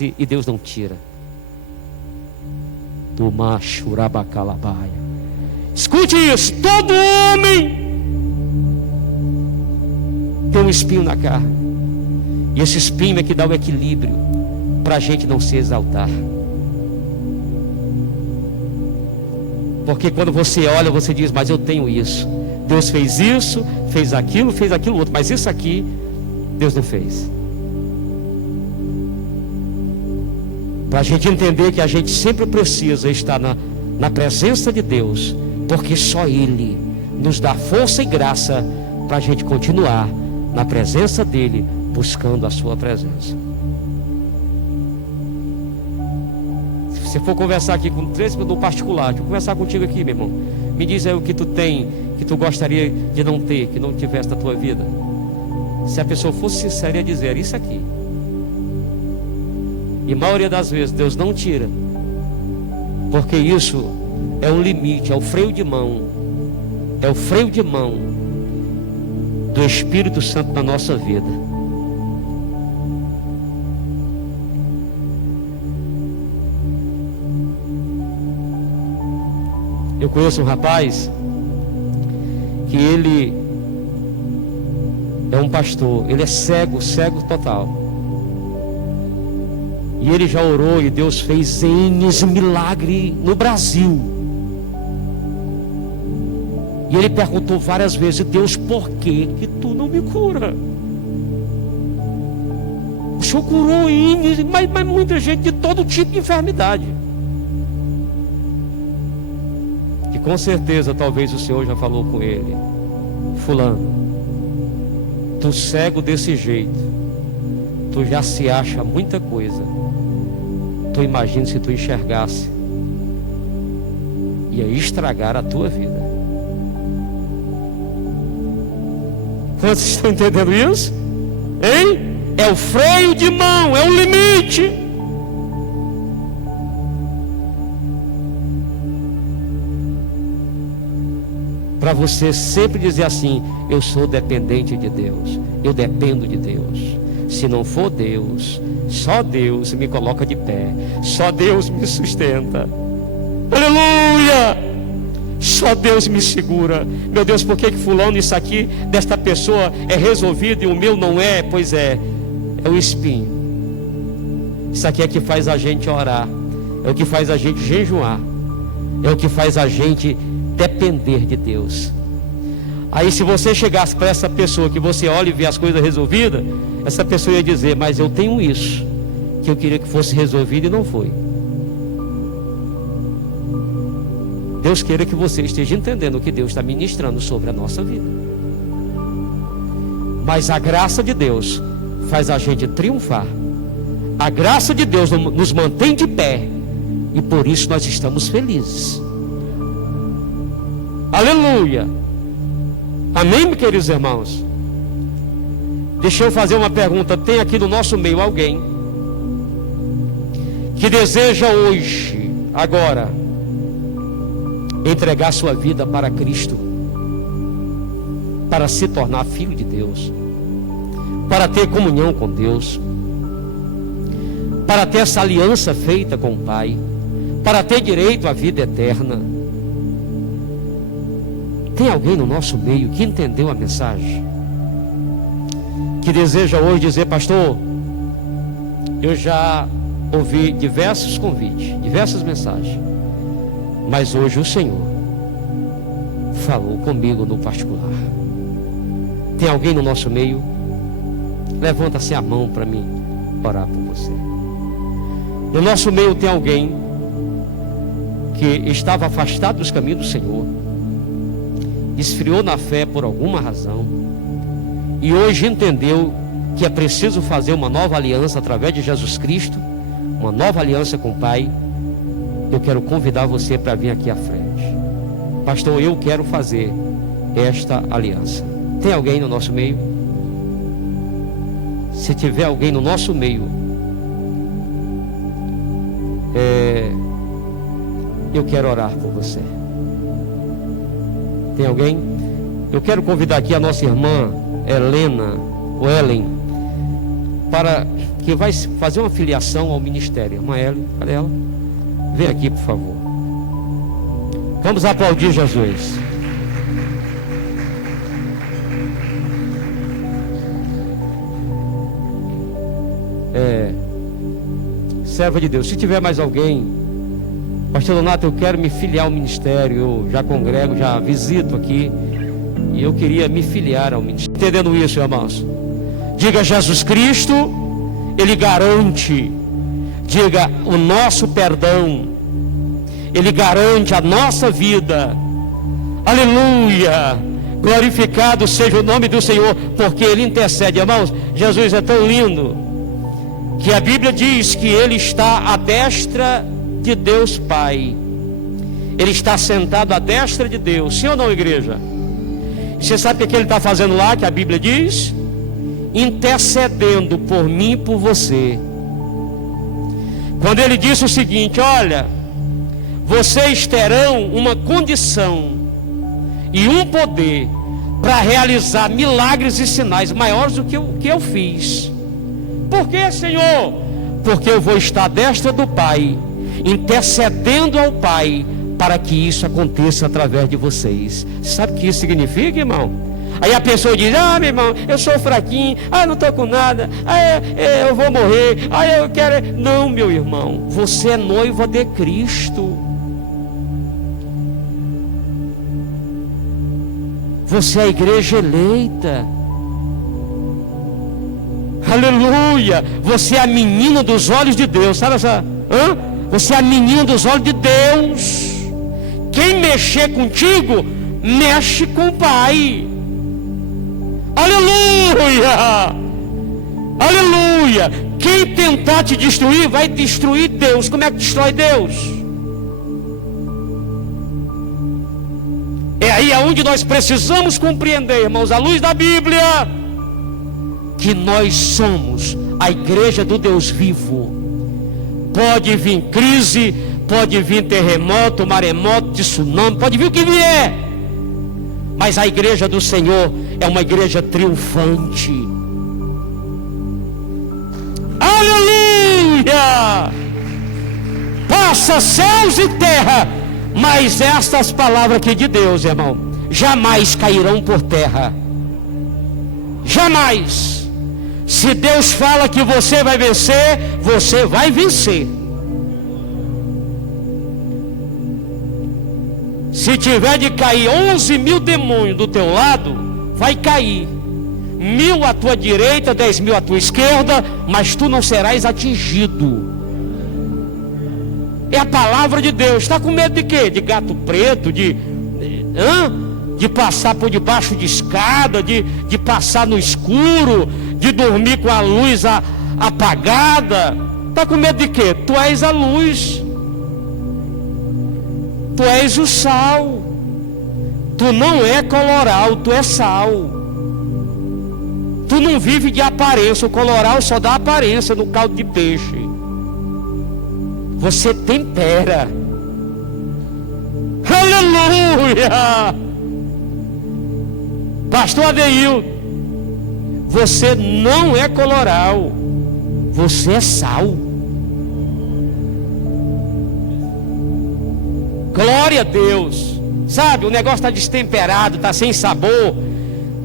e Deus não tira. Do macho rabacalabaia. Escute isso: todo homem tem um espinho na carne, e esse espinho é que dá o equilíbrio para a gente não se exaltar. Porque quando você olha, você diz: mas eu tenho isso, Deus fez isso, fez aquilo outro, mas isso aqui Deus não fez. Para a gente entender que a gente sempre precisa estar na presença de Deus, porque só Ele nos dá força e graça para a gente continuar na presença dEle, buscando a sua presença. Se você for conversar aqui com 3 minutos no particular, deixa eu conversar contigo aqui, meu irmão. Me diz aí o que tu tem, que tu gostaria de não ter, que não tivesse na tua vida. Se a pessoa fosse sincera, ia dizer: isso aqui. E a maioria das vezes Deus não tira, porque isso é um limite, é o freio de mão, é o freio de mão do Espírito Santo na nossa vida. Eu conheço um rapaz que ele é um pastor, ele é cego total. E ele já orou e Deus fez N milagre no Brasil. E ele perguntou várias vezes: Deus, por que tu não me cura? O Senhor curou N, mas muita gente de todo tipo de enfermidade. E com certeza talvez o Senhor já falou com ele: fulano, tu cego desse jeito, tu já se acha muita coisa. Tu imagina se tu enxergasse, ia estragar a tua vida. Quantos estão entendendo isso? Hein? É o freio de mão, é o limite. Para você sempre dizer assim: eu sou dependente de Deus, eu dependo de Deus. Se não for Deus, só Deus me coloca de pé, só Deus me sustenta. Aleluia! Só Deus me segura. Meu Deus, por que fulano, isso aqui desta pessoa é resolvido e o meu não é? Pois é o espinho. Isso aqui é que faz a gente orar, é o que faz a gente jejuar, é o que faz a gente depender de Deus. Aí se você chegasse para essa pessoa que você olha e vê as coisas resolvidas, essa pessoa ia dizer: mas eu tenho isso que eu queria que fosse resolvido e não foi. Deus queira que você esteja entendendo o que Deus está ministrando sobre a nossa vida. Mas a graça de Deus faz a gente triunfar. A graça de Deus nos mantém de pé, e por isso nós estamos felizes. Aleluia! Amém, meus queridos irmãos? Deixa eu fazer uma pergunta. Tem aqui no nosso meio alguém que deseja hoje, agora, entregar sua vida para Cristo, para se tornar filho de Deus, para ter comunhão com Deus, para ter essa aliança feita com o Pai, para ter direito à vida eterna? Tem alguém no nosso meio que entendeu a mensagem, que deseja hoje dizer: pastor, eu já ouvi diversos convites, diversas mensagens, mas hoje o Senhor falou comigo no particular. Tem alguém no nosso meio? Levanta-se a mão para mim orar por você. No nosso meio tem alguém que estava afastado dos caminhos do Senhor, esfriou na fé por alguma razão, e hoje entendeu que é preciso fazer uma nova aliança através de Jesus Cristo, uma nova aliança com o Pai. Eu quero convidar você para vir aqui à frente. Pastor, eu quero fazer esta aliança. Tem alguém no nosso meio? Se tiver alguém no nosso meio, eu quero orar por você. Tem alguém? Eu quero convidar aqui a nossa irmã Helena, ou Ellen, para que vai fazer uma filiação ao ministério. Irmã Hélio, cadê ela? Vem aqui, por favor. Vamos aplaudir Jesus. Serva de Deus. Se tiver mais alguém, pastor Donato, eu quero me filiar ao ministério. Eu já congrego, já visito aqui, e eu queria me filiar ao ministério. Entendendo isso, irmãos? Diga: Jesus Cristo, Ele garante. Diga: o nosso perdão, Ele garante a nossa vida. Aleluia! Glorificado seja o nome do Senhor, porque Ele intercede. Irmãos, Jesus é tão lindo que a Bíblia diz que Ele está à destra de Deus Pai. Ele está sentado à destra de Deus. Sim ou não, igreja? Você sabe o que Ele está fazendo lá, que a Bíblia diz? Intercedendo por mim e por você. Quando Ele disse o seguinte: olha, vocês terão uma condição e um poder para realizar milagres e sinais maiores do que o que eu fiz. Por que, Senhor? Porque eu vou estar à destra do Pai, intercedendo ao Pai, para que isso aconteça através de vocês. Sabe o que isso significa, irmão? Aí a pessoa diz: ah, meu irmão, eu sou fraquinho, não estou com nada, eu vou morrer, eu quero... Não, meu irmão, você é noiva de Cristo. Você é a igreja eleita. Aleluia! Você é a menina dos olhos de Deus. Sabe essa? Você é a menina dos olhos de Deus. Quem mexer contigo, mexe com o Pai. Aleluia! Aleluia! Quem tentar te destruir, vai destruir Deus. Como é que destrói Deus? É aí aonde nós precisamos compreender, irmãos, à luz da Bíblia, que nós somos a igreja do Deus vivo. Pode vir crise, pode vir terremoto, maremoto, tsunami, pode vir o que vier, mas a igreja do Senhor é uma igreja triunfante. Aleluia! Passa céus e terra, mas estas palavras aqui de Deus, irmão, jamais cairão por terra. Jamais. Se Deus fala que você vai vencer, você vai vencer. Se tiver de cair 11.000 demônios do teu lado, vai cair. 1.000 à tua direita, 10.000 à tua esquerda, mas tu não serás atingido. É a palavra de Deus. Está com medo de quê? De gato preto, de passar por debaixo de escada, de passar no escuro, de dormir com a luz apagada. Está com medo de quê? Tu és a luz, tu és o sal. Tu não é coloral, tu é sal. Tu não vive de aparência. O coloral só dá aparência no caldo de peixe. Você tempera. Aleluia! Pastor Adeildo, você não é coloral, você é sal. Glória a Deus. Sabe, o negócio está destemperado, está sem sabor.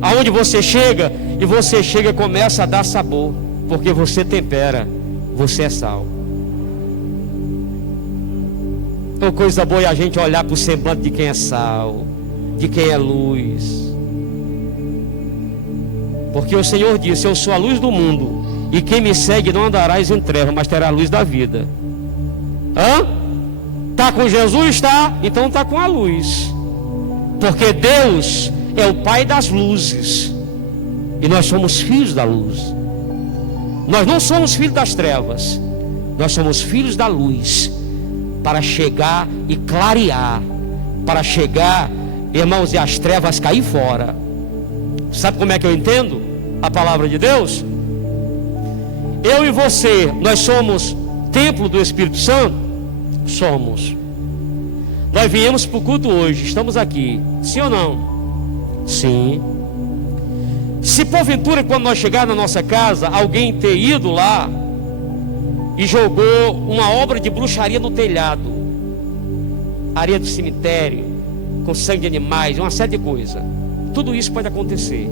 Aonde você chega, e você chega e começa a dar sabor, porque você tempera, você é sal. Então, coisa boa é a gente olhar para o semblante de quem é sal, de quem é luz. Porque o Senhor disse: eu sou a luz do mundo, e quem me segue não andarás em trevas, mas terá a luz da vida. Está com Jesus? Está. Então está com a luz. Porque Deus é o Pai das luzes, e nós somos filhos da luz. Nós não somos filhos das trevas, nós somos filhos da luz, para chegar e clarear, para chegar, irmãos, e as trevas cair fora. Sabe como é que eu entendo a palavra de Deus? Eu e você, nós somos templo do Espírito Santo? Somos. Nós viemos para o culto hoje, estamos aqui, sim ou não? Sim. Se porventura, quando nós chegar na nossa casa, alguém ter ido lá e jogou uma obra de bruxaria no telhado, areia do cemitério, com sangue de animais, uma série de coisas. Tudo isso pode acontecer.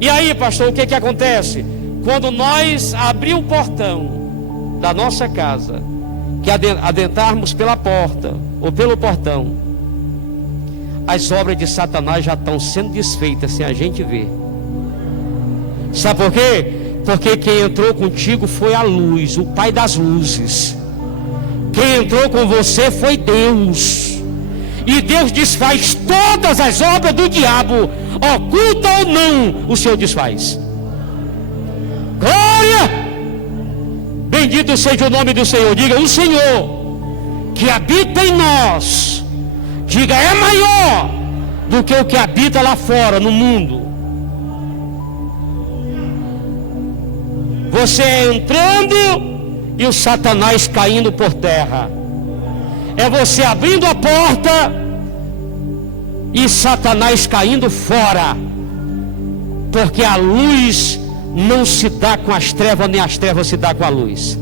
E aí, pastor, o que acontece? Quando nós abrir o portão da nossa casa, que adentrarmos pela porta ou pelo portão, as obras de Satanás já estão sendo desfeitas sem a gente ver. Sabe por quê? Porque quem entrou contigo foi a luz, o Pai das luzes. Quem entrou com você foi Deus. E Deus desfaz todas as obras do diabo, oculta ou não, o Senhor desfaz. Glória! Bendito seja o nome do Senhor. Diga: o Senhor que habita em nós, diga, é maior do que o que habita lá fora no mundo. Você entrando e o Satanás caindo por terra. É você abrindo a porta e Satanás caindo fora. Porque a luz não se dá com as trevas, nem as trevas se dá com a luz.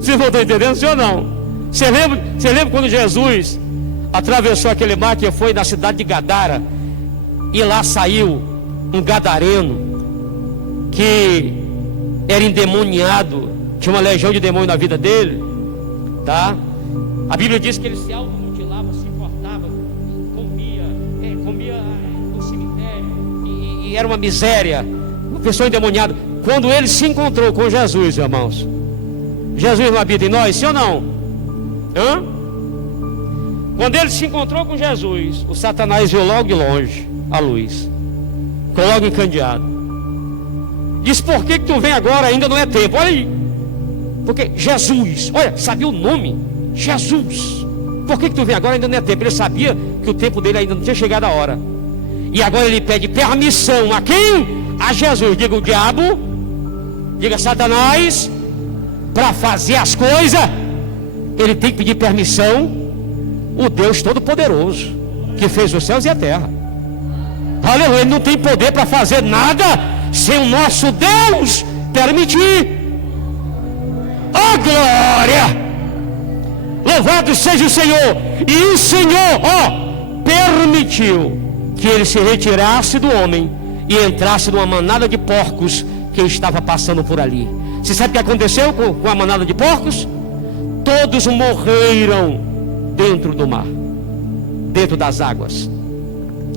Vocês não estão entendendo, sim ou não? Você lembra quando Jesus atravessou aquele mar que foi na cidade de Gadara, e lá saiu um gadareno que era endemoniado, tinha uma legião de demônio na vida dele, tá? A Bíblia diz que ele se automutilava, se cortava, comia no cemitério, e era uma miséria, uma pessoa endemoniada. Quando ele se encontrou com Jesus, irmãos, Jesus não habita em nós, sim ou não? Hã? Quando ele se encontrou com Jesus, o Satanás viu logo de longe a luz, ficou logo encandeado. Diz: por que tu vem agora? Ainda não é tempo. Olha aí, porque Jesus, olha, sabia o nome, Jesus. Por que tu vem agora? Ainda não é tempo. Ele sabia que o tempo dele ainda não tinha chegado a hora. E agora ele pede permissão a quem? A Jesus. Diga o diabo, diga Satanás, para fazer as coisas, ele tem que pedir permissão o Deus Todo-Poderoso, que fez os céus e a terra. Aleluia. Ele não tem poder para fazer nada sem o nosso Deus permitir. Oh, glória! Louvado seja o Senhor. E o Senhor, permitiu que ele se retirasse do homem e entrasse numa manada de porcos que estava passando por ali. Você sabe o que aconteceu com a manada de porcos? Todos morreram dentro do mar, dentro das águas.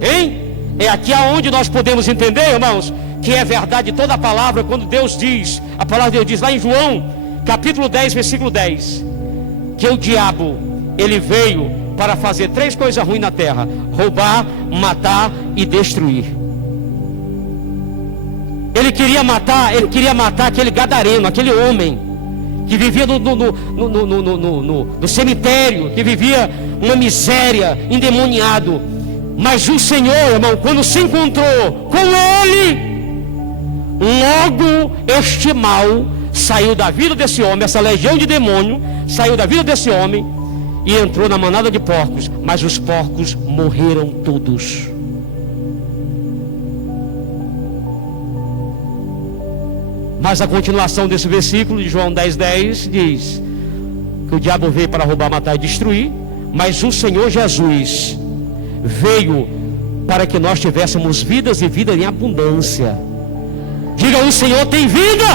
Hein? É aqui aonde nós podemos entender, irmãos, que é verdade toda a palavra. Quando Deus diz, a palavra de Deus diz lá em João capítulo 10, versículo 10, que o diabo, ele veio para fazer 3 coisas ruins na terra: roubar, matar e destruir. Ele queria matar aquele gadareno, aquele homem que vivia no cemitério, que vivia uma miséria, endemoniado. Mas o Senhor, irmão, quando se encontrou com ele, logo este mal saiu da vida desse homem, essa legião de demônio saiu da vida desse homem e entrou na manada de porcos. Mas os porcos morreram todos. Mas a continuação desse versículo de João 10:10 diz que o diabo veio para roubar, matar e destruir, mas o Senhor Jesus veio para que nós tivéssemos vidas e vida em abundância. Diga: o Senhor tem vida.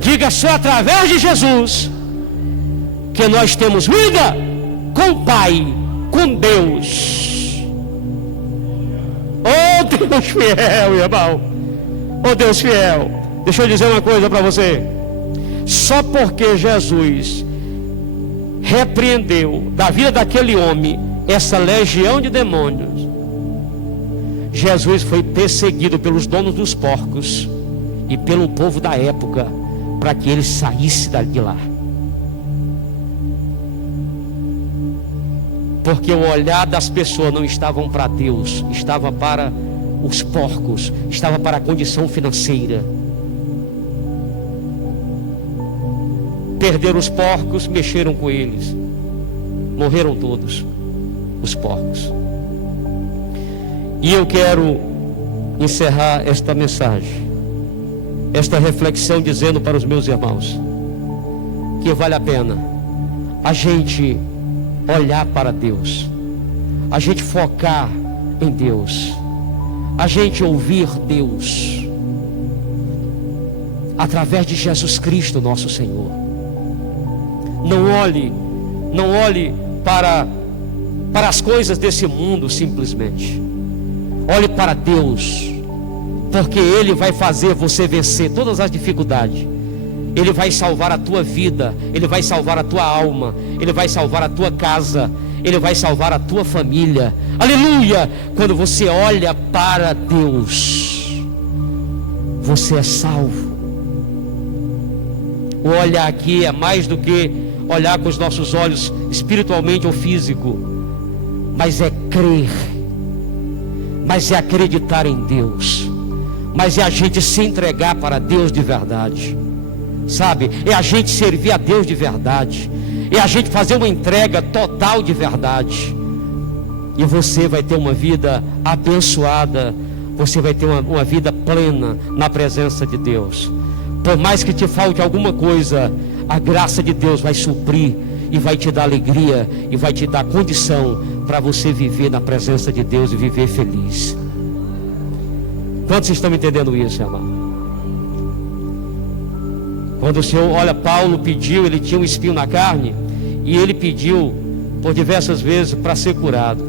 Diga: só através de Jesus que nós temos vida com o Pai, com Deus. Oh Deus fiel, irmão. Oh Deus fiel. Deixa eu dizer uma coisa para você. Só porque Jesus repreendeu da vida daquele homem essa legião de demônios, Jesus foi perseguido pelos donos dos porcos e pelo povo da época, para que ele saísse de lá. Porque o olhar das pessoas não estava para Deus, estava para os porcos, estava para a condição financeira. Perderam os porcos, mexeram com eles, morreram todos os porcos. E eu quero encerrar esta mensagem, esta reflexão, dizendo para os meus irmãos que vale a pena a gente olhar para Deus, a gente focar em Deus, a gente ouvir Deus através de Jesus Cristo, nosso Senhor. Não olhe para as coisas desse mundo simplesmente. Olhe para Deus, porque Ele vai fazer você vencer todas as dificuldades. Ele vai salvar a tua vida, Ele vai salvar a tua alma, Ele vai salvar a tua casa, Ele vai salvar a tua família. Aleluia! Quando você olha para Deus, você é salvo. O olhar aqui é mais do que olhar com os nossos olhos espiritualmente ou físico, mas é crer, mas é acreditar em Deus, mas é a gente se entregar para Deus de verdade, sabe? É a gente servir a Deus de verdade, é a gente fazer uma entrega total de verdade, e você vai ter uma vida abençoada, você vai ter uma vida plena na presença de Deus. Por mais que te falte alguma coisa, a graça de Deus vai suprir e vai te dar alegria e vai te dar condição para você viver na presença de Deus e viver feliz. Quantos estão entendendo isso, irmão? Quando o Senhor, olha, Paulo pediu, ele tinha um espinho na carne, e ele pediu por diversas vezes para ser curado,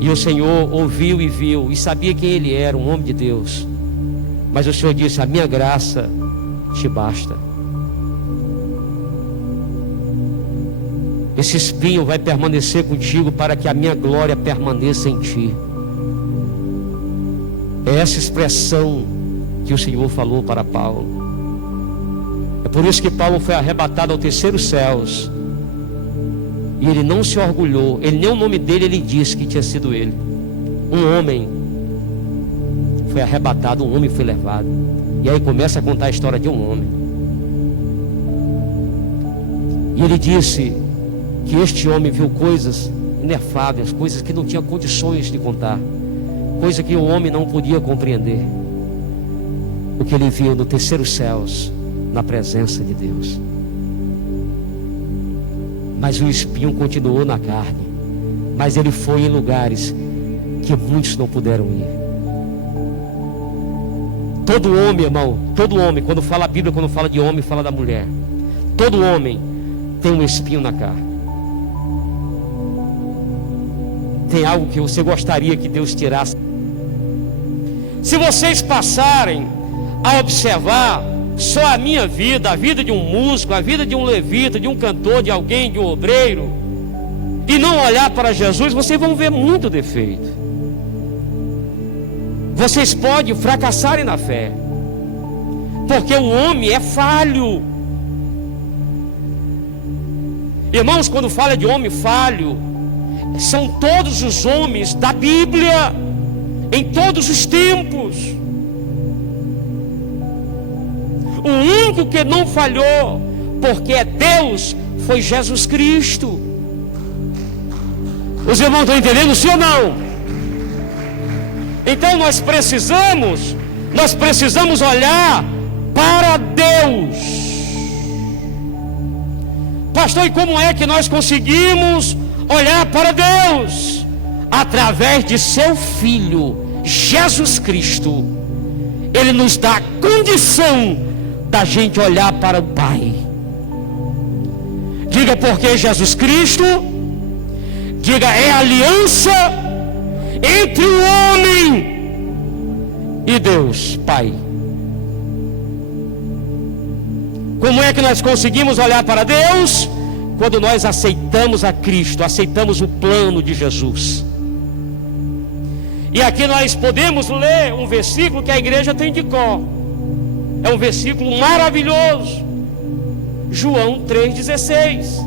e o Senhor ouviu e viu, e sabia quem ele era, um homem de Deus. Mas o Senhor disse: a minha graça te basta. Esse espinho vai permanecer contigo para que a minha glória permaneça em ti. É essa expressão que o Senhor falou para Paulo. É por isso que Paulo foi arrebatado ao terceiro céus, e ele não se orgulhou, ele nem o nome dele ele disse que tinha sido ele. Um homem foi arrebatado, um homem foi levado. E aí começa a contar a história de um homem. E ele disse que este homem viu coisas inefáveis, coisas que não tinha condições de contar, coisa que o homem não podia compreender. O que ele viu no terceiro céus, na presença de Deus. Mas o espinho continuou na carne, mas ele foi em lugares que muitos não puderam ir. Todo homem, irmão, todo homem, quando fala a Bíblia, quando fala de homem, fala da mulher. Todo homem tem um espinho na carne. Tem algo que você gostaria que Deus tirasse. Se vocês passarem a observar só a minha vida, a vida de um músico, a vida de um levita, de um cantor, de alguém, de um obreiro, e não olhar para Jesus, vocês vão ver muito defeito. Vocês podem fracassarem na fé, porque o homem é falho. Irmãos, quando fala de homem falho, são todos os homens da Bíblia, em todos os tempos. O único que não falhou, porque é Deus, foi Jesus Cristo. Os irmãos estão entendendo, sim ou não? Então nós precisamos olhar para Deus. Pastor, e como é que nós conseguimos olhar para Deus? Através de seu Filho, Jesus Cristo. Ele nos dá a condição da gente olhar para o Pai. Diga, porque Jesus Cristo, diga, é a aliança entre o homem e Deus Pai. Como é que nós conseguimos olhar para Deus? Quando nós aceitamos a Cristo, aceitamos o plano de Jesus. E aqui nós podemos ler um versículo que a igreja tem de cor. É um versículo maravilhoso, João 3,16.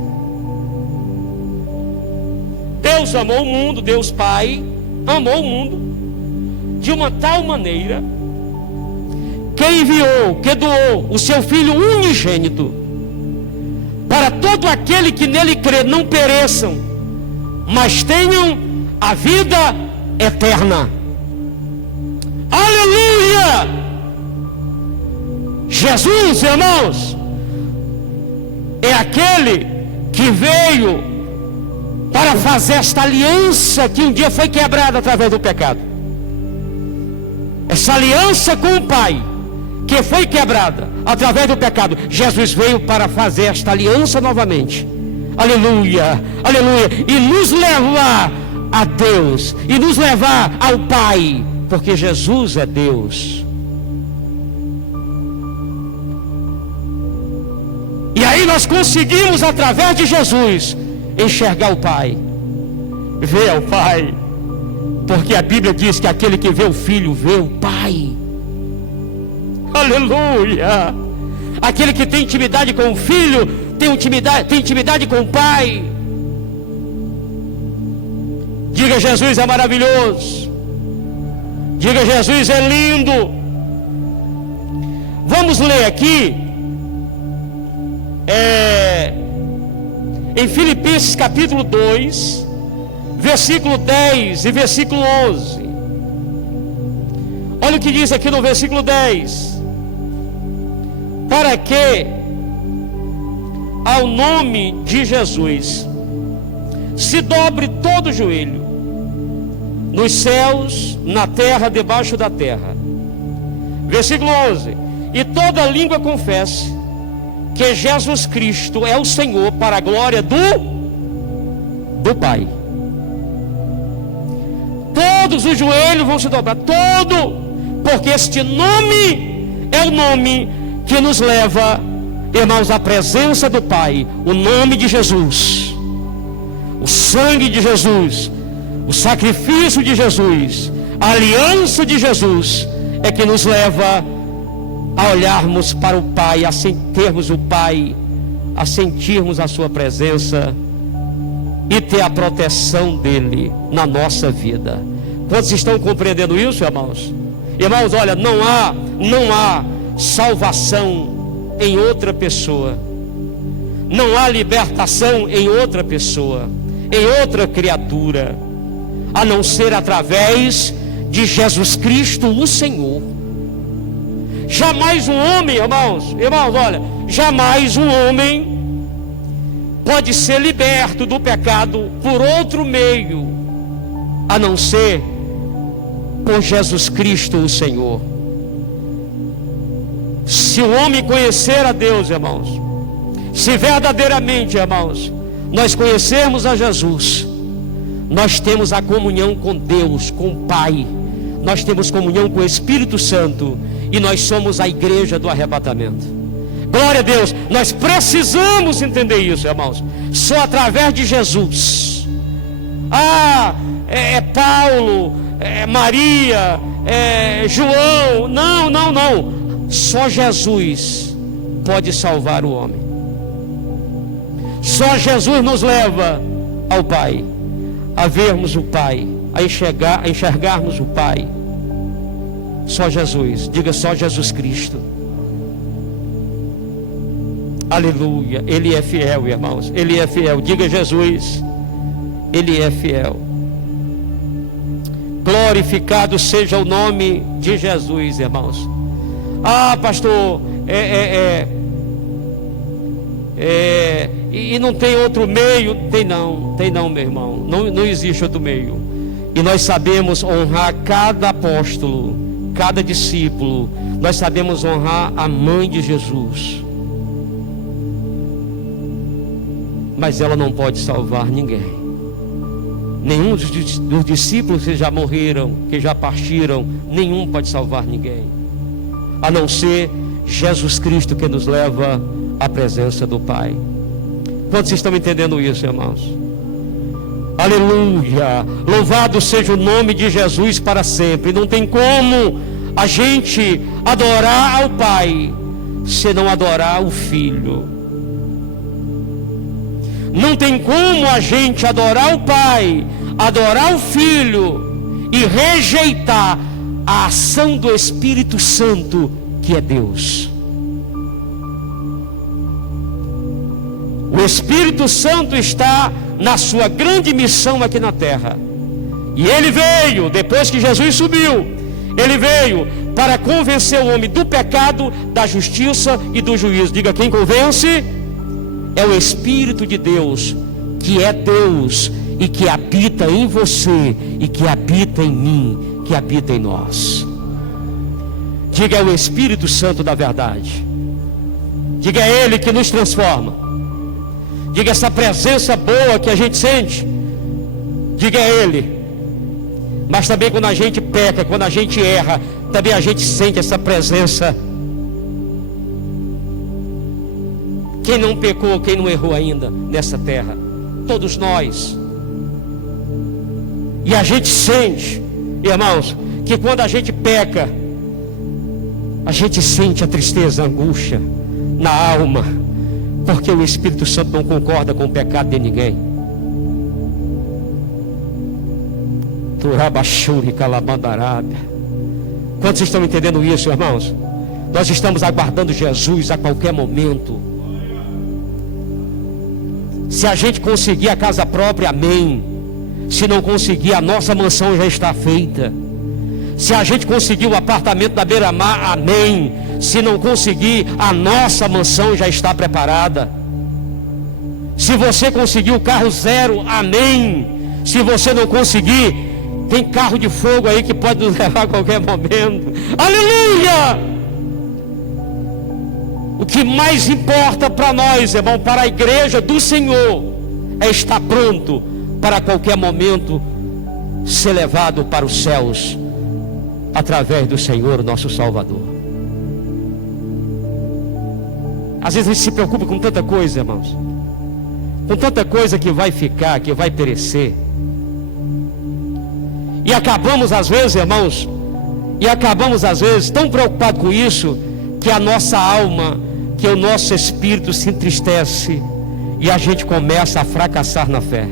Deus amou o mundo, Deus Pai amou o mundo de uma tal maneira que enviou, que doou o seu Filho unigênito, para todo aquele que nele crê não pereçam, mas tenham a vida eterna. Aleluia! Jesus, irmãos, é aquele que veio para fazer esta aliança que um dia foi quebrada através do pecado. Essa aliança com o Pai, que foi quebrada através do pecado, Jesus veio para fazer esta aliança novamente. Aleluia, aleluia, e nos levar a Deus, e nos levar ao Pai, porque Jesus é Deus. E aí nós conseguimos, através de Jesus, enxergar o Pai, ver ao Pai, porque a Bíblia diz que aquele que vê o Filho, vê o Pai. Aleluia! Aquele que tem intimidade com o Filho, tem intimidade com o Pai. Diga: Jesus é maravilhoso. Diga: Jesus é lindo. Vamos ler aqui em Filipenses capítulo 2, versículo 10 e versículo 11. Olha o que diz aqui no versículo 10: para que ao nome de Jesus se dobre todo o joelho, nos céus, na terra, debaixo da terra. Versículo 11: e toda língua confesse que Jesus Cristo é o Senhor, para a glória do Pai. Todos os joelhos vão se dobrar, porque este nome é o nome que nos leva, irmãos, à presença do Pai. O nome de Jesus, o sangue de Jesus, o sacrifício de Jesus, a aliança de Jesus é que nos leva a olharmos para o Pai, a termos o Pai, a sentirmos a sua presença e ter a proteção dele na nossa vida. Quantos estão compreendendo isso, irmãos? Irmãos, olha, não há salvação em outra pessoa, não há libertação em outra pessoa, em outra criatura, a não ser através de Jesus Cristo, o Senhor. Jamais um homem, irmãos, olha, jamais um homem pode ser liberto do pecado por outro meio, a não ser por Jesus Cristo, o Senhor. Se o homem conhecer a Deus, irmãos, se verdadeiramente, irmãos, nós conhecermos a Jesus, nós temos a comunhão com Deus, com o Pai, nós temos comunhão com o Espírito Santo, e nós somos a igreja do arrebatamento. Glória a Deus. Nós precisamos entender isso, irmãos. Só através de Jesus. Paulo, Maria, João. Não. Só Jesus pode salvar o homem. Só Jesus nos leva ao Pai, a vermos o Pai, a enxergarmos o Pai. Só Jesus. Diga: só Jesus Cristo. Aleluia. Ele é fiel, irmãos. Ele é fiel. Diga: Jesus, Ele é fiel. Glorificado seja o nome de Jesus, irmãos. Pastor, e não tem outro meio? Tem não, meu irmão. Não existe outro meio. E nós sabemos honrar cada apóstolo, cada discípulo. Nós sabemos honrar a mãe de Jesus, mas ela não pode salvar ninguém. Nenhum dos discípulos que já morreram, que já partiram, nenhum pode salvar ninguém, a não ser Jesus Cristo, que nos leva à presença do Pai. Quantos estão entendendo isso, irmãos? Aleluia. Louvado seja o nome de Jesus para sempre. Não tem como a gente adorar ao Pai se não adorar o Filho. Não tem como a gente adorar o Pai, adorar o Filho e rejeitar a ação do Espírito Santo, que é Deus. O Espírito Santo está na sua grande missão aqui na terra. E ele veio, depois que Jesus subiu, ele veio para convencer o homem do pecado, da justiça e do juízo. Diga, quem convence? É o Espírito de Deus, que é Deus e que habita em você e que habita em mim, que habita em nós. Diga, é o Espírito Santo da verdade. Diga, é Ele que nos transforma. Diga, essa presença boa que a gente sente, diga, é Ele. Mas também quando a gente peca, quando a gente erra, também a gente sente essa presença. Quem não pecou, quem não errou ainda nessa terra? Todos nós. E a gente sente, irmãos, que quando a gente peca, a gente sente a tristeza, a angústia na alma, porque o Espírito Santo não concorda com o pecado de ninguém. Quantos estão entendendo isso, irmãos? Nós estamos aguardando Jesus a qualquer momento. Se a gente conseguir a casa própria, amém. Se não conseguir, a nossa mansão já está feita. Se a gente conseguir o apartamento da beira-mar, amém. Se não conseguir, a nossa mansão já está preparada. Se você conseguir o carro zero, amém. Se você não conseguir, tem carro de fogo aí que pode nos levar a qualquer momento. Aleluia! O que mais importa para nós, irmão, para a igreja do Senhor, é estar pronto para a qualquer momento ser levado para os céus através do Senhor, nosso Salvador. Às vezes a gente se preocupa com tanta coisa, irmãos, com tanta coisa que vai ficar, que vai perecer, e acabamos às vezes, irmãos, tão preocupados com isso, que a nossa alma, que o nosso espírito se entristece e a gente começa a fracassar na fé.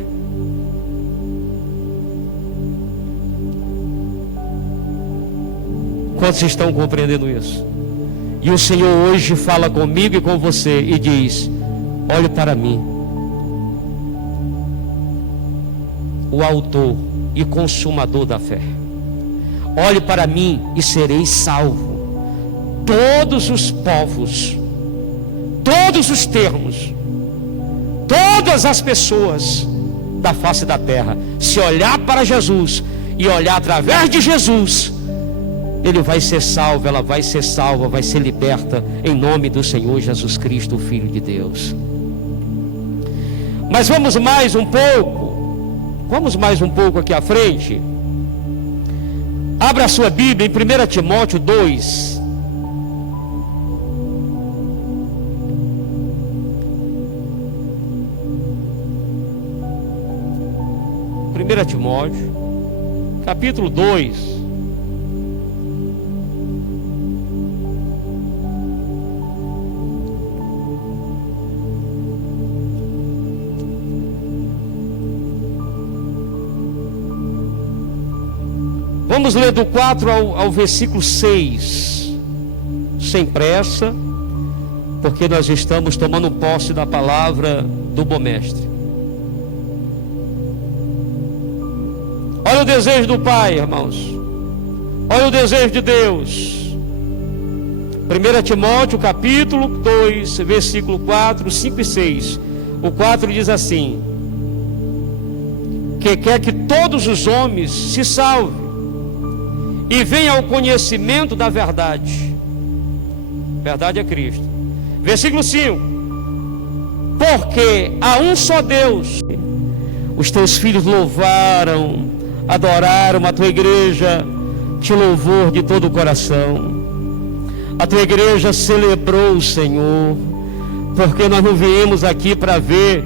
Quantos estão compreendendo isso? E o Senhor hoje fala comigo e com você e diz: olhe para mim, o autor e consumador da fé. Olhe para mim e sereis salvo. Todos os povos, todos os termos, todas as pessoas da face da terra, se olhar para Jesus e olhar através de Jesus, ele vai ser salvo, ela vai ser salva, vai ser liberta em nome do Senhor Jesus Cristo, o Filho de Deus. Mas vamos mais um pouco aqui à frente. Abra a sua Bíblia em 1 Timóteo 2. 1 Timóteo, capítulo 2. Vamos ler do 4 ao versículo 6, sem pressa, porque nós estamos tomando posse da palavra do bom mestre. Olha o desejo do Pai, irmãos. Olha o desejo de Deus. 1 Timóteo capítulo 2, versículo 4, 5 e 6. O 4 diz assim: que quer que todos os homens se salvem e venham ao conhecimento da verdade. Verdade é Cristo. Versículo 5: porque há um só Deus. Os teus filhos louvaram, adoraram a tua igreja, te louvor de todo o coração. A tua igreja celebrou o Senhor, porque nós não viemos aqui para ver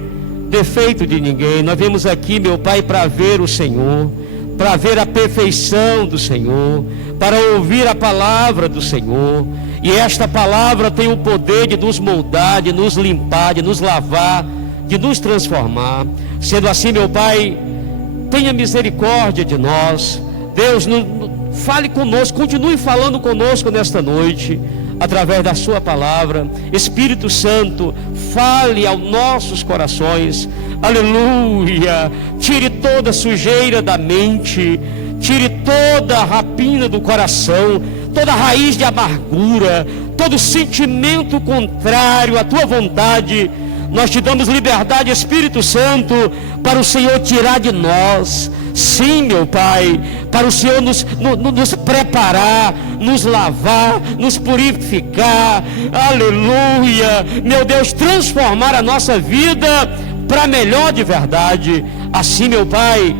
defeito de ninguém. Nós viemos aqui, meu Pai, para ver o Senhor, para ver a perfeição do Senhor, para ouvir a palavra do Senhor. E esta palavra tem o poder de nos moldar, de nos limpar, de nos lavar, de nos transformar. Sendo assim, meu Pai, tenha misericórdia de nós. Deus, fale conosco, continue falando conosco nesta noite, através da sua palavra. Espírito Santo, fale aos nossos corações. Aleluia. Tire toda a sujeira da mente, tire toda a rapina do coração, toda raiz de amargura, todo sentimento contrário à tua vontade. Nós te damos liberdade, Espírito Santo, para o Senhor tirar de nós. Sim, meu Pai, para o Senhor nos preparar, nos lavar, nos purificar. Aleluia, meu Deus, transformar a nossa vida para melhor de verdade. Assim, meu Pai,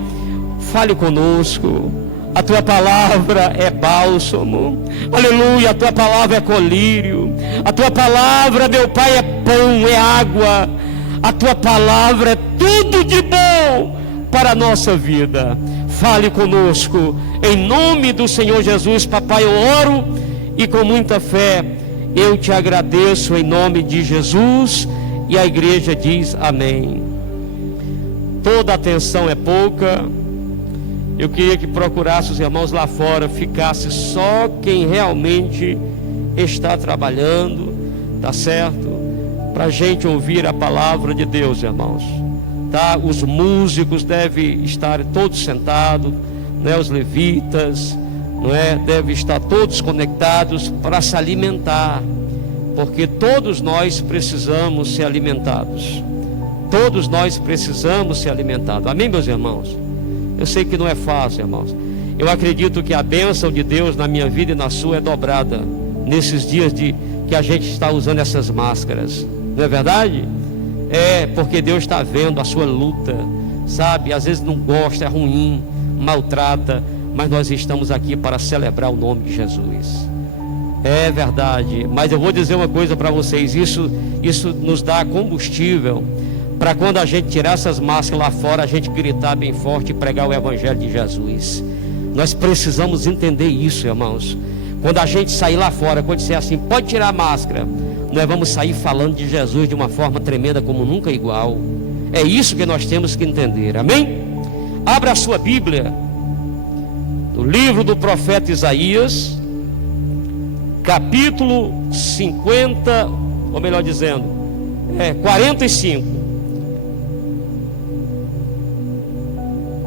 fale conosco. A tua palavra é bálsamo, aleluia, a tua palavra é colírio, a tua palavra, meu Pai, é pão, é água, a tua palavra é tudo de bom para a nossa vida. Fale conosco, em nome do Senhor Jesus. Papai, eu oro e com muita fé eu te agradeço em nome de Jesus, e a igreja diz amém. Toda atenção é pouca. Eu queria que procurasse os irmãos lá fora, ficasse só quem realmente está trabalhando, tá certo? Para a gente ouvir a palavra de Deus, irmãos, tá? Os músicos devem estar todos sentados, né? Os levitas, não é? Devem estar todos conectados para se alimentar, porque todos nós precisamos ser alimentados. Todos nós precisamos ser alimentados. Amém, meus irmãos? Eu sei que não é fácil, irmãos. Eu acredito que a bênção de Deus na minha vida e na sua é dobrada nesses dias que a gente está usando essas máscaras. Não é verdade? É, porque Deus está vendo a sua luta, sabe? Às vezes não gosta, é ruim, maltrata, mas nós estamos aqui para celebrar o nome de Jesus. É verdade, mas eu vou dizer uma coisa para vocês: isso nos dá combustível para quando a gente tirar essas máscaras lá fora, a gente gritar bem forte e pregar o evangelho de Jesus. Nós precisamos entender isso, irmãos. Quando a gente sair lá fora, quando disser assim, pode tirar a máscara, nós vamos sair falando de Jesus de uma forma tremenda como nunca igual. É isso que nós temos que entender, amém? Abra a sua Bíblia no livro do profeta Isaías, capítulo 50, ou melhor dizendo, 45,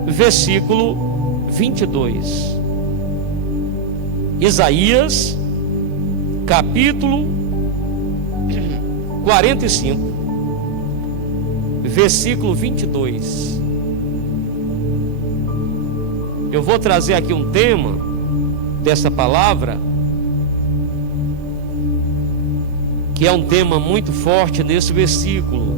versículo 22. Isaías, capítulo 45, versículo 22. Eu vou trazer aqui um tema dessa palavra, que é um tema muito forte nesse versículo.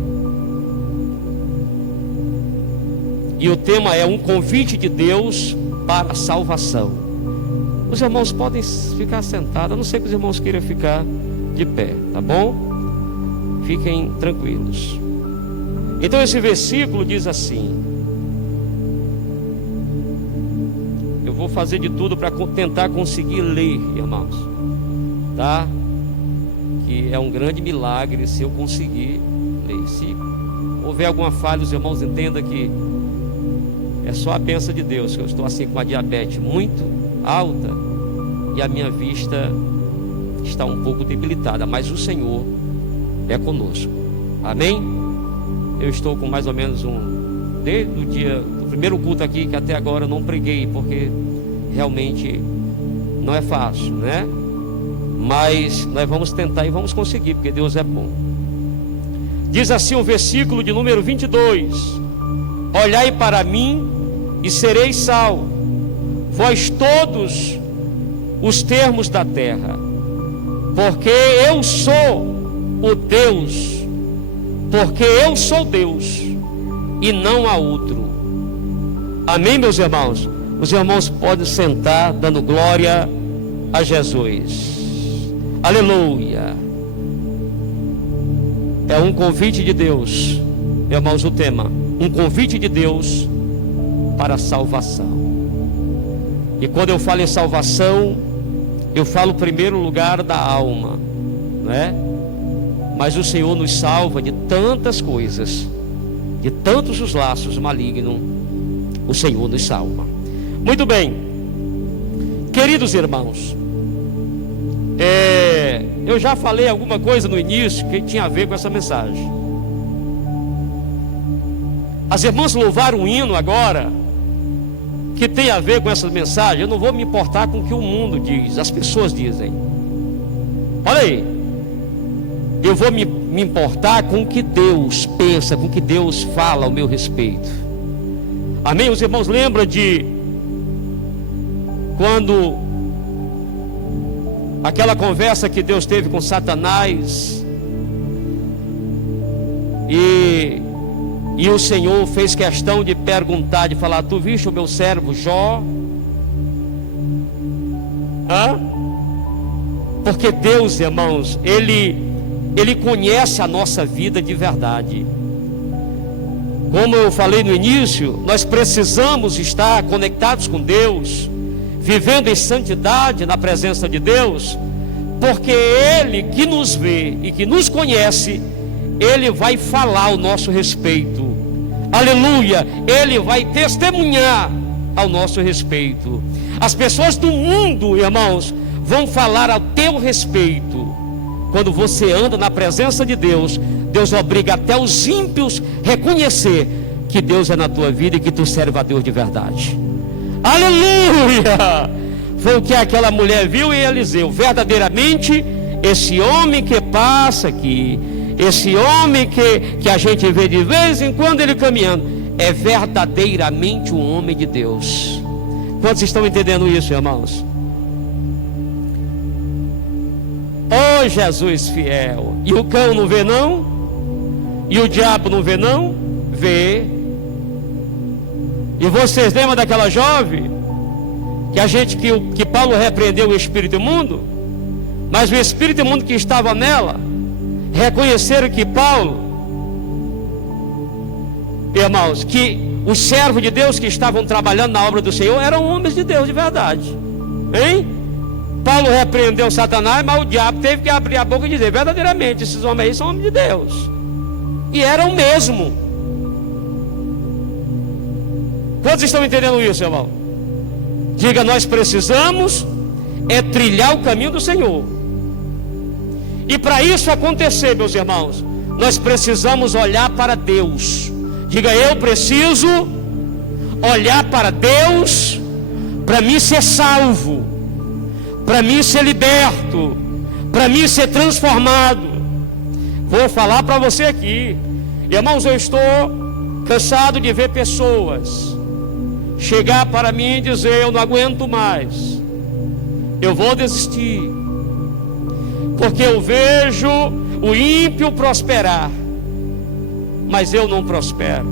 E o tema é um convite de Deus para a salvação. Os irmãos podem ficar sentados, a não ser que os irmãos queiram ficar de pé, tá bom? Fiquem tranquilos. Então esse versículo diz assim. Eu vou fazer de tudo para tentar conseguir ler, irmãos, tá? Que é um grande milagre se eu conseguir ler. Se houver alguma falha, os irmãos entendam que é só a bênção de Deus, que eu estou assim com a diabetes muito alta e a minha vista está um pouco debilitada, mas o Senhor é conosco, amém? Eu estou com mais ou menos desde o dia do primeiro culto aqui, que até agora eu não preguei, porque realmente não é fácil, né? Mas nós vamos tentar e vamos conseguir, porque Deus é bom. Diz assim o versículo de número 22: olhai para mim e sereis salvos, vós todos os termos da terra, porque eu sou o Deus, porque eu sou Deus e não há outro. Amém, meus irmãos? Os irmãos podem sentar dando glória a Jesus. Aleluia. É um convite de Deus, irmãos, o tema, um convite de Deus para a salvação. E quando eu falo em salvação, eu falo em primeiro lugar da alma, não é? Mas o Senhor nos salva de tantas coisas, de tantos os laços malignos. O Senhor nos salva. Muito bem, queridos irmãos, eu já falei alguma coisa no início que tinha a ver com essa mensagem. As irmãs louvaram um hino agora, que tem a ver com essa mensagem, eu não vou me importar com o que o mundo diz, as pessoas dizem. Olha aí, eu vou me importar com o que Deus pensa, com o que Deus fala ao meu respeito. Amém? Os irmãos lembram de quando aquela conversa que Deus teve com Satanás e o Senhor fez questão de perguntar, de falar: tu viste o meu servo Jó? Porque Deus, irmãos, Ele conhece a nossa vida de verdade. Como eu falei no início, nós precisamos estar conectados com Deus, vivendo em santidade na presença de Deus, porque Ele que nos vê e que nos conhece, Ele vai falar ao nosso respeito. Aleluia! Ele vai testemunhar ao nosso respeito. As pessoas do mundo, irmãos, vão falar ao teu respeito. Quando você anda na presença de Deus, Deus obriga até os ímpios reconhecer que Deus é na tua vida e que tu serve a Deus de verdade. Aleluia! Foi o que aquela mulher viu em Eliseu. Verdadeiramente, esse homem que passa aqui, esse homem que a gente vê de vez em quando ele caminhando, é verdadeiramente um homem de Deus. Quantos estão entendendo isso, irmãos? Oh, Jesus fiel. E o cão não vê não? E o diabo não vê não? Vê. E vocês lembram daquela jovem que Paulo repreendeu o espírito imundo? Mas o espírito imundo que estava nela reconheceram que Paulo, irmãos, que os servos de Deus que estavam trabalhando na obra do Senhor eram homens de Deus de verdade. Hein? Paulo repreendeu Satanás, mas o diabo teve que abrir a boca e dizer: verdadeiramente esses homens aí são homens de Deus. E eram mesmo. Quantos estão entendendo isso, irmão? Diga: nós precisamos trilhar o caminho do Senhor. E para isso acontecer, meus irmãos, nós precisamos olhar para Deus. Diga: eu preciso olhar para Deus, para mim ser salvo, para mim ser liberto, para mim ser transformado. Vou falar para você aqui, irmãos, eu estou cansado de ver pessoas chegar para mim e dizer: eu não aguento mais, eu vou desistir, porque eu vejo o ímpio prosperar, mas eu não prospero.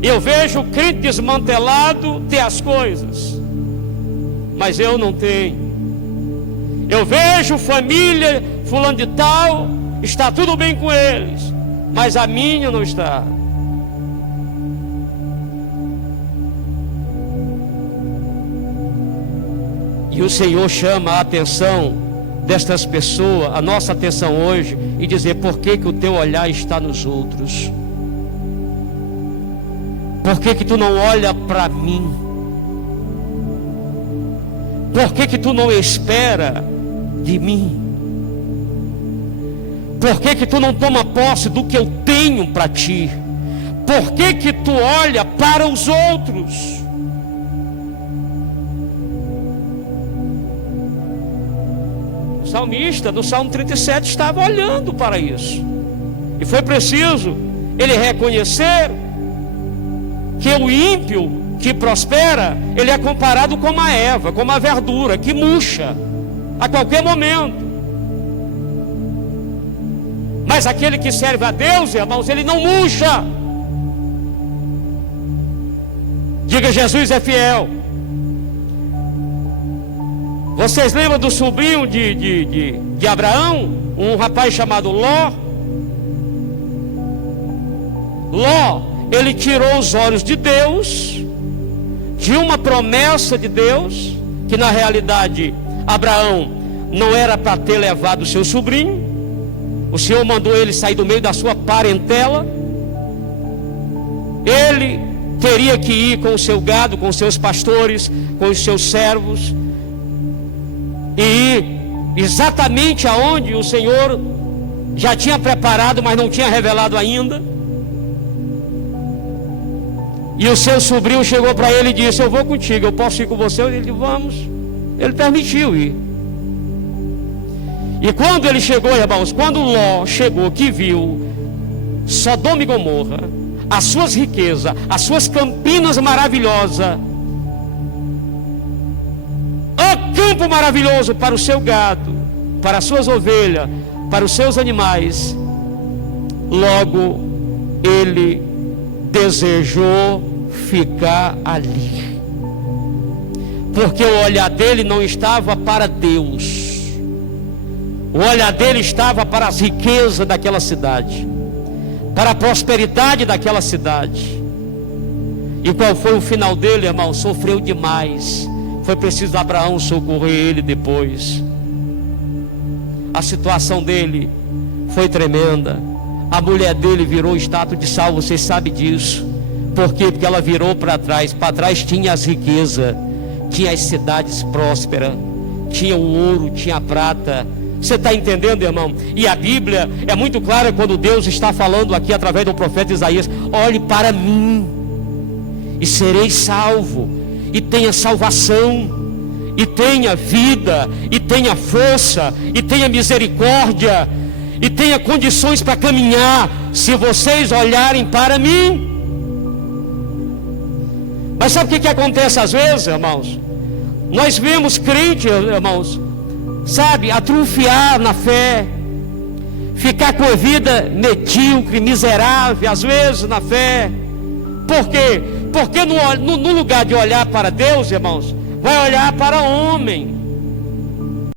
Eu vejo o crente desmantelado ter as coisas, mas eu não tenho. Eu vejo família fulano de tal, está tudo bem com eles, mas a minha não está. E o Senhor chama a atenção destas pessoas, a nossa atenção hoje, e dizer: por que o teu olhar está nos outros? Por que tu não olha para mim? Por que tu não espera de mim? Por que tu não toma posse do que eu tenho para ti? Por que tu olha para os outros? O salmista, no Salmo 37, estava olhando para isso. E foi preciso ele reconhecer que o ímpio que prospera, ele é comparado com uma erva, com uma verdura que murcha a qualquer momento. Mas aquele que serve a Deus, irmãos, ele não murcha. Diga: Jesus é fiel. Vocês lembram do sobrinho de Abraão? Um rapaz chamado Ló. Ló, ele tirou os olhos de Deus, de uma promessa de Deus, que na realidade Abraão não era para ter levado o seu sobrinho. O Senhor mandou ele sair do meio da sua parentela. Ele teria que ir com o seu gado, com os seus pastores, com os seus servos, e ir exatamente aonde o Senhor já tinha preparado, mas não tinha revelado ainda. E o seu sobrinho chegou para ele e disse: eu vou contigo, eu posso ir com você? Ele disse: vamos. Ele permitiu ir. E quando ele chegou, irmãos, quando Ló chegou, que viu Sodoma e Gomorra, as suas riquezas, as suas campinas maravilhosas, o campo maravilhoso para o seu gado, para as suas ovelhas, para os seus animais, logo ele desejou ficar ali, porque o olhar dele não estava para Deus, o olhar dele estava para as riquezas daquela cidade, para a prosperidade daquela cidade. E qual foi o final dele, irmão? Sofreu demais. Foi preciso Abraão socorrer ele depois. A situação dele foi tremenda. A mulher dele virou estátua de sal, vocês sabem disso. Por quê? Porque ela virou para trás. Para trás tinha as riquezas, tinha as cidades prósperas, tinha o ouro, tinha a prata. Você está entendendo, irmão? E a Bíblia é muito clara quando Deus está falando aqui através do profeta Isaías: olhe para mim e serei salvo, e tenha salvação, e tenha vida, e tenha força, e tenha misericórdia, e tenha condições para caminhar, se vocês olharem para mim. Mas sabe o que acontece às vezes, irmãos? Nós vemos crentes, irmãos, sabe, atrofiar na fé, ficar com a vida medíocre, miserável, às vezes na fé. Por quê? Porque no lugar de olhar para Deus, irmãos, vai olhar para o homem.